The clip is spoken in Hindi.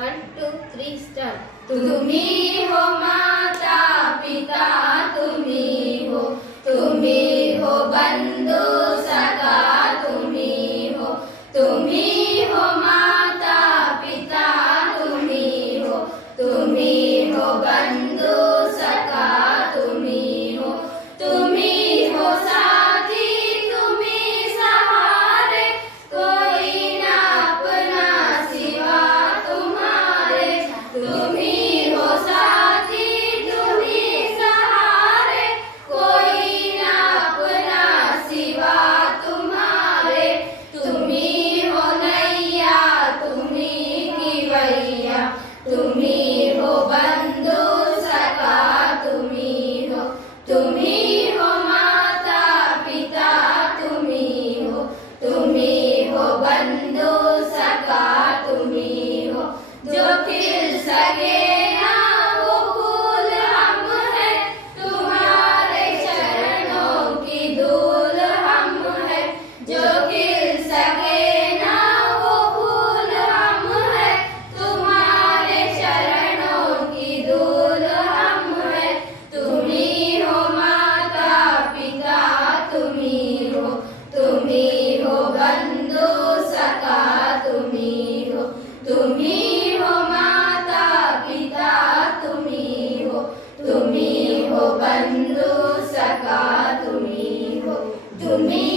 1 2 3 स्टार्ट। तुम्ही हो माता पिता, तुम्ही हो बंधु सखा, तुम्ही हो माता पिता, तुम्ही हो बंधु सखा, तुम्ही हो साथी, तुम्ही सहारे, कोई ना अपना सिवा तुम्हारे। तुम्ही हो साथी, तुम्ही सहारे, कोई ना अपना सिवा तुम्हारे। तुम्ही हो नैया, तुम्ही किवैया, तुम्ही हो बंधु सखा, तुम्ही हो माता पिता, तुम्ही हो बंधु सखा, तुम्ही हो। जो खिल सके ना वो फूल हम है, तुम्हारे चरणों की धूल हम है। जो खिल सके ना वो फूल हम है, तुम्हारे चरणों की धूल हम है। तुम्ही हो माता पिता, तुम्ही हो बंधु सखा, तुम्ही हो माता पिता, तुम्ही हो बंधु सखा, तुम्ही